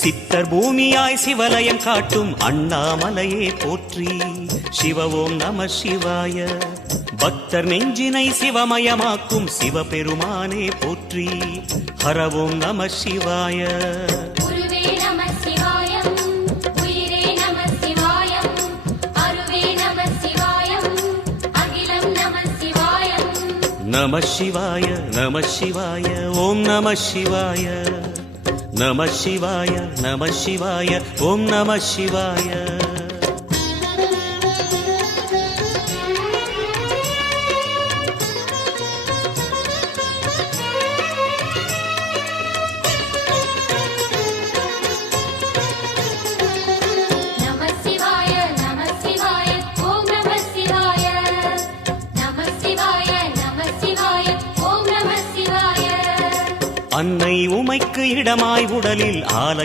சித்தர் பூமியாய் சிவலயம் காட்டும் அண்ணாமலையே போற்றி. சிவ ஓம் நம சிவாய. பக்தர் நெஞ்சினை சிவமயமாக்கும் சிவபெருமானே போற்றி. ஹர ஓம் நம சிவாய. நம சிவாய நம சிவாய ஓம் நம சிவாய. நம சிவாய நம சிவாய ஓம் நம சிவாய. அன்னை உமைக்கு இடமாய் உடலில் ஆலை